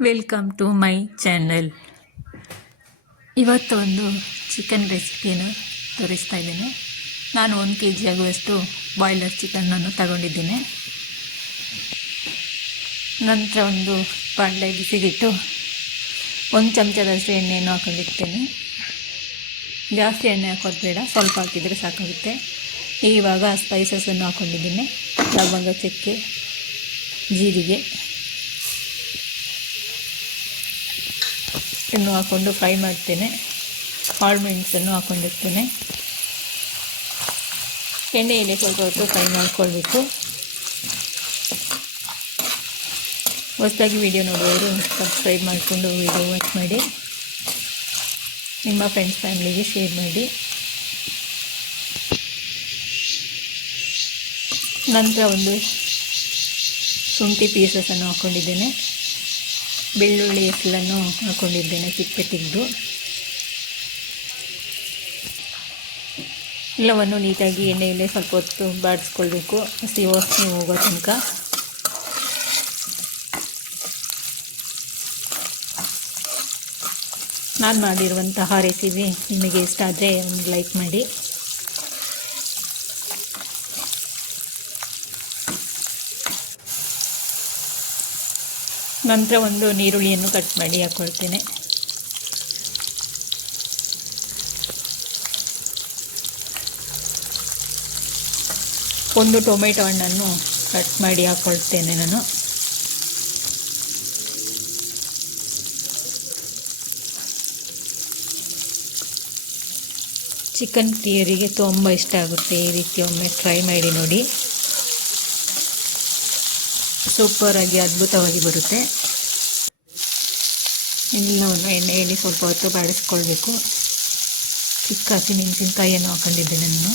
Welcome to my channel. ಇವತ್ತು ಒಂದು chicken ರೆಸಿಪಿಯನ್ನು ತೋರಿಸ್ತಾ ಇದ್ದೇನೆ. ನಾನು 1 kg ಆಗುವಷ್ಟು ಬಾಯ್ಲರ್ ಚಿಕನನ್ನು ತಗೊಂಡಿದ್ದೇನೆ. ನಂತರ ಒಂದು ಬಾಣಲೆ ಬಿಸಿಗಿಟ್ಟು 1 ಚಮಚದಷ್ಟು ಎಣ್ಣೆಯನ್ನು ಹಾಕೊಂಡಿರ್ತೇನೆ. ಜಾಸ್ತಿ ಎಣ್ಣೆ ಹಾಕೋದು ಬೇಡ, ಸ್ವಲ್ಪ ಹಾಕಿದರೆ ಸಾಕಾಗುತ್ತೆ. ಇವಾಗ ಸ್ಪೈಸಸನ್ನು ಹಾಕ್ಕೊಂಡಿದ್ದೇನೆ. ಲವಂಗ, ಚಕ್ಕೆ, ಜೀರಿಗೆ ಇನ್ನು ಹಾಕ್ಕೊಂಡು ಫ್ರೈ ಮಾಡ್ತೇನೆ. ಮೆಣಸನ್ನು ಹಾಕ್ಕೊಂಡಿರ್ತೇನೆ. ಎಣ್ಣೆಯಲ್ಲಿ ಸ್ವಲ್ಪ ಹೊತ್ತು ಫ್ರೈ ಮಾಡ್ಕೊಳ್ಬೇಕು. ಹೊಸದಾಗಿ ವಿಡಿಯೋ ನೋಡುವವರು ಸಬ್ಸ್ಕ್ರೈಬ್ ಮಾಡಿಕೊಂಡು ವಿಡಿಯೋ ವಾಚ್ ಮಾಡಿ, ನಿಮ್ಮ ಫ್ರೆಂಡ್ಸ್ ಫ್ಯಾಮಿಲಿಗೆ ಶೇರ್ ಮಾಡಿ. ನಂತರ ಒಂದು ಶುಂಠಿ ಪೀಸಸನ್ನು ಹಾಕ್ಕೊಂಡಿದ್ದೇನೆ. ಬೆಳ್ಳುಳ್ಳಿ ಎಸಲನ್ನು ಹಾಕ್ಕೊಂಡಿದ್ದೇನೆ, ಸಿಪ್ಪೆ ತೆಗೆದು. ಎಲ್ಲವನ್ನು ನೀಟಾಗಿ ಎಣ್ಣೆಯಲ್ಲೇ ಸ್ವಲ್ಪ ಹೊತ್ತು ಬಾಡಿಸ್ಕೊಳ್ಬೇಕು, ಹಸಿ ವಾಸನೆ ಹೋಗೋ ತನಕ. ನಾನು ಮಾಡಿರುವಂತಹ ರೆಸಿಪಿ ನಿಮಗೆ ಇಷ್ಟ ಆದರೆ ಒಂದು ಲೈಕ್ ಮಾಡಿ. ನಂತರ ಒಂದು ಈರುಳ್ಳಿಯನ್ನು ಕಟ್ ಮಾಡಿ ಹಾಕ್ಕೊಳ್ತೇನೆ. ಒಂದು ಟೊಮೆಟೊ ಹಣ್ಣನ್ನು ಕಟ್ ಮಾಡಿ ಹಾಕ್ಕೊಳ್ತೇನೆ ನಾನು. ಚಿಕನ್ ಪ್ರಿಯರಿಗೆ ತುಂಬ ಇಷ್ಟ ಆಗುತ್ತೆ. ಈ ರೀತಿ ಒಮ್ಮೆ ಟ್ರೈ ಮಾಡಿ ನೋಡಿ, ಸೂಪರಾಗಿ ಅದ್ಭುತವಾಗಿ ಬರುತ್ತೆ. ಎಲ್ಲವನ್ನು ಎಣ್ಣೆಯಲ್ಲಿ ಸ್ವಲ್ಪ ಹೊತ್ತು ಬಾಡಿಸ್ಕೊಳ್ಬೇಕು. ಚಿಕ್ಕ ಹಸಿಮೆಣಸಿನಕಾಯಿಯನ್ನು ಹಾಕೊಂಡಿದ್ದೇನೆ ನಾನು.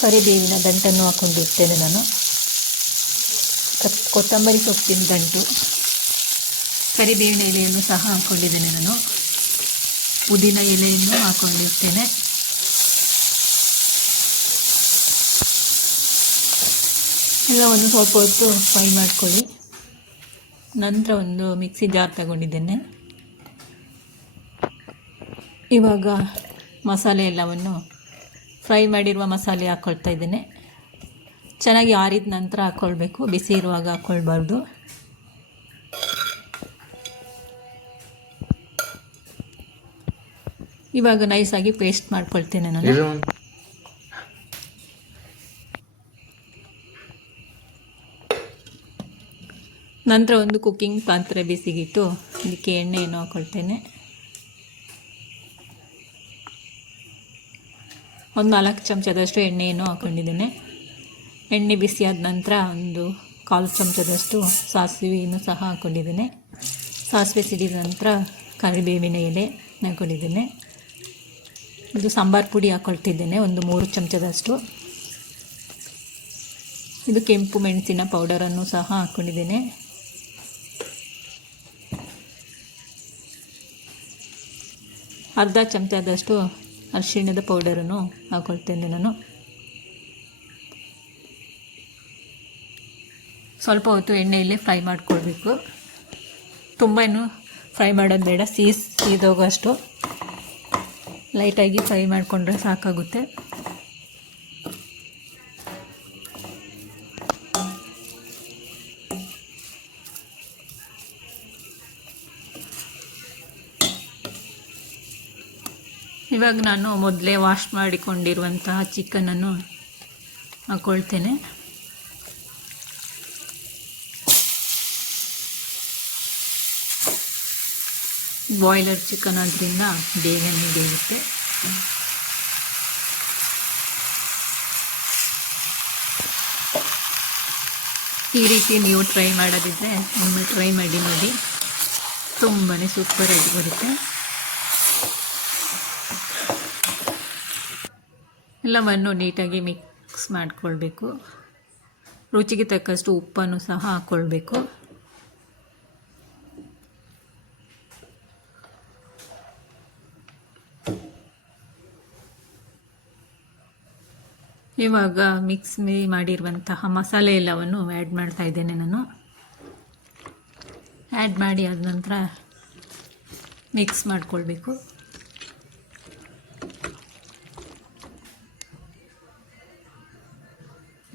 ಕರಿಬೇವಿನ ದಂಟನ್ನು ಹಾಕ್ಕೊಂಡಿರ್ತೇನೆ ನಾನು. ಕೊತ್ತಂಬರಿ ಸೊಪ್ಪಿನ ದಂಟು, ಕರಿಬೇವಿನ ಎಲೆಯನ್ನು ಸಹ ಹಾಕ್ಕೊಂಡಿದ್ದೇನೆ ನಾನು. ಪುದೀನ ಎಲೆಯನ್ನು ಹಾಕ್ಕೊಂಡಿರ್ತೇನೆ. ಎಲ್ಲವನ್ನು ಸ್ವಲ್ಪ ಹೊತ್ತು ಫ್ರೈ ಮಾಡ್ಕೊಳ್ಳಿ. ನಂತರ ಒಂದು ಮಿಕ್ಸಿ ಜಾರ್ ತಗೊಂಡಿದ್ದೇನೆ. ಇವಾಗ ಮಸಾಲೆ ಎಲ್ಲವನ್ನು ಫ್ರೈ ಮಾಡಿರುವ ಮಸಾಲೆ ಹಾಕ್ಕೊಳ್ತಾ ಇದ್ದೇನೆ. ಚೆನ್ನಾಗಿ ಆರಿದ ನಂತರ ಹಾಕ್ಕೊಳ್ಬೇಕು, ಬಿಸಿ ಇರುವಾಗ ಹಾಕ್ಕೊಳ್ಬಾರ್ದು. ಇವಾಗ ನೈಸಾಗಿ ಪೇಸ್ಟ್ ಮಾಡ್ಕೊಳ್ತೇನೆ ನಾನು. ನಂತರ ಒಂದು ಕುಕ್ಕಿಂಗ್ ಪಾತ್ರೆ ಬಿಸಿಗಿಟ್ಟು ಅದಕ್ಕೆ ಎಣ್ಣೆಯನ್ನು ಹಾಕ್ಕೊಳ್ತೇನೆ. ಒಂದು 4 ಚಮಚದಷ್ಟು ಎಣ್ಣೆಯನ್ನು ಹಾಕ್ಕೊಂಡಿದ್ದೇನೆ. ಎಣ್ಣೆ ಬಿಸಿಯಾದ ನಂತರ ಒಂದು 1/4 ಚಮಚದಷ್ಟು ಸಾಸಿವೆಯನ್ನು ಸಹ ಹಾಕ್ಕೊಂಡಿದ್ದೇನೆ. ಸಾಸಿವೆ ಸಿಡಿದ ನಂತರ ಕರಿಬೇವಿನ ಎಲೆ ಹಾಕ್ಕೊಂಡಿದ್ದೇನೆ. ಇದು ಸಾಂಬಾರು ಪುಡಿ ಹಾಕ್ಕೊಳ್ತಿದ್ದೇನೆ, ಒಂದು 3 ಚಮಚದಷ್ಟು. ಇದು ಕೆಂಪು ಮೆಣಸಿನ ಪೌಡರನ್ನು ಸಹ ಹಾಕ್ಕೊಂಡಿದ್ದೇನೆ. ಅರ್ಧ ಚಮಚದಷ್ಟು ಅರಿಶಿಣದ ಪೌಡರನ್ನು ಹಾಕ್ಕೊಳ್ತೇನೆ ನಾನು. ಸ್ವಲ್ಪ ಹೊತ್ತು ಎಣ್ಣೆಯಲ್ಲೇ ಫ್ರೈ ಮಾಡ್ಕೊಳ್ಬೇಕು. ತುಂಬ ಫ್ರೈ ಮಾಡೋದು ಬೇಡ, ಸೀದೋಗಷ್ಟು ಲೈಟಾಗಿ ಫ್ರೈ ಮಾಡಿಕೊಂಡ್ರೆ ಸಾಕಾಗುತ್ತೆ. ಇವಾಗ ನಾನು ಮೊದಲೇ ವಾಶ್ ಮಾಡಿಕೊಂಡಿರುವಂತಹ ಚಿಕನನ್ನು ಹಾಕ್ಕೊಳ್ತೇನೆ. ಬಾಯ್ಲರ್ ಚಿಕನ್ ಆದ್ದರಿಂದ ಬೇಗನೆ ಬೇಯುತ್ತೆ. ಈ ರೀತಿ ನೀವು ಟ್ರೈ ಮಾಡೋದಿದ್ದರೆ ಒಮ್ಮೆ ಟ್ರೈ ಮಾಡಿ ನೋಡಿ, ತುಂಬಾ ಸೂಪರಾಗಿ ಬರುತ್ತೆ. ಎಲ್ಲವನ್ನು ನೀಟಾಗಿ ಮಿಕ್ಸ್ ಮಾಡಿಕೊಳ್ಬೇಕು. ರುಚಿಗೆ ತಕ್ಕಷ್ಟು ಉಪ್ಪನ್ನು ಸಹ ಹಾಕ್ಕೊಳ್ಬೇಕು. ಇವಾಗ ಮಿಕ್ಸ್ ಮಾಡಿರುವಂತಹ ಮಸಾಲೆ ಎಲ್ಲವನ್ನು ಆ್ಯಡ್ ಮಾಡ್ತಾ ಇದ್ದೇನೆ ನಾನು. ಆ್ಯಡ್ ಮಾಡಿ ಆದ ನಂತರ ಮಿಕ್ಸ್ ಮಾಡಿಕೊಳ್ಬೇಕು.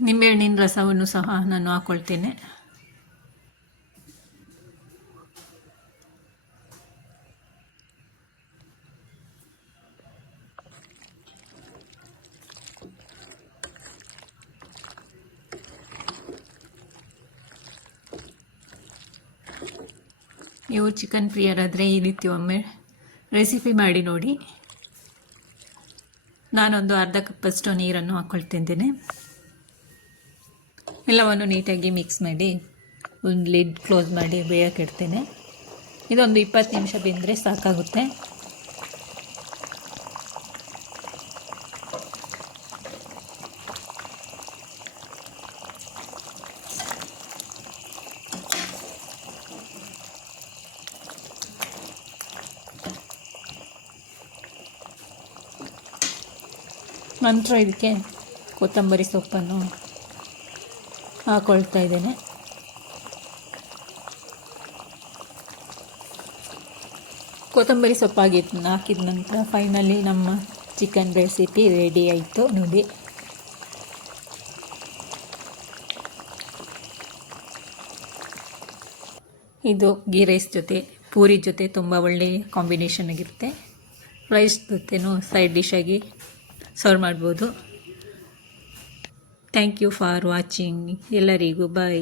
ನಿಂಬೆಹಣ್ಣಿನ ರಸವನ್ನು ಸಹ ನಾನು ಹಾಕ್ಕೊಳ್ತೇನೆ. ನೀವು ಚಿಕನ್ ಪ್ರಿಯರಾದರೆ ಈ ರೀತಿ ಒಮ್ಮೆ ರೆಸಿಪಿ ಮಾಡಿ ನೋಡಿ. ನಾನೊಂದು ಅರ್ಧ ಕಪ್ಪಷ್ಟು ನೀರನ್ನು ಹಾಕ್ಕೊಳ್ತಿದ್ದೇನೆ. ಎಲ್ಲವನ್ನು ನೀಟಾಗಿ ಮಿಕ್ಸ್ ಮಾಡಿ ಒಂದು ಲಿಡ್ ಕ್ಲೋಸ್ ಮಾಡಿ ಬೇಯಕ್ಕೆ ಇಡ್ತೇನೆ. ಇದೊಂದು 20 ನಿಮಿಷ ಬೆಂದರೆ ಸಾಕಾಗುತ್ತೆ. ನಂತರ ಇದಕ್ಕೆ ಕೊತ್ತಂಬರಿ ಸೊಪ್ಪನ್ನು ಹಾಕ್ಕೊಳ್ತಾ ಇದ್ದೇನೆ. ಕೊತ್ತಂಬರಿ ಸೊಪ್ಪು ಹಾಕಿದ ನಂತರ ಫೈನಲಿ ನಮ್ಮ ಚಿಕನ್ ರೆಸಿಪಿ ರೆಡಿ ಆಯಿತು ನೋಡಿ. ಇದು ಗೀ ರೈಸ್ ಜೊತೆ ಪೂರಿ ಜೊತೆ ತುಂಬ ಒಳ್ಳೆಯ ಕಾಂಬಿನೇಷನ್ ಆಗಿರುತ್ತೆ. ರೈಸ್ ಜೊತೆನೂ ಸೈಡ್ ಡಿಶ್ ಆಗಿ ಸರ್ವ್ ಮಾಡ್ಬೋದು. Thank you for watching. ಎಲ್ಲರಿಗೂ ಬಾಯ್.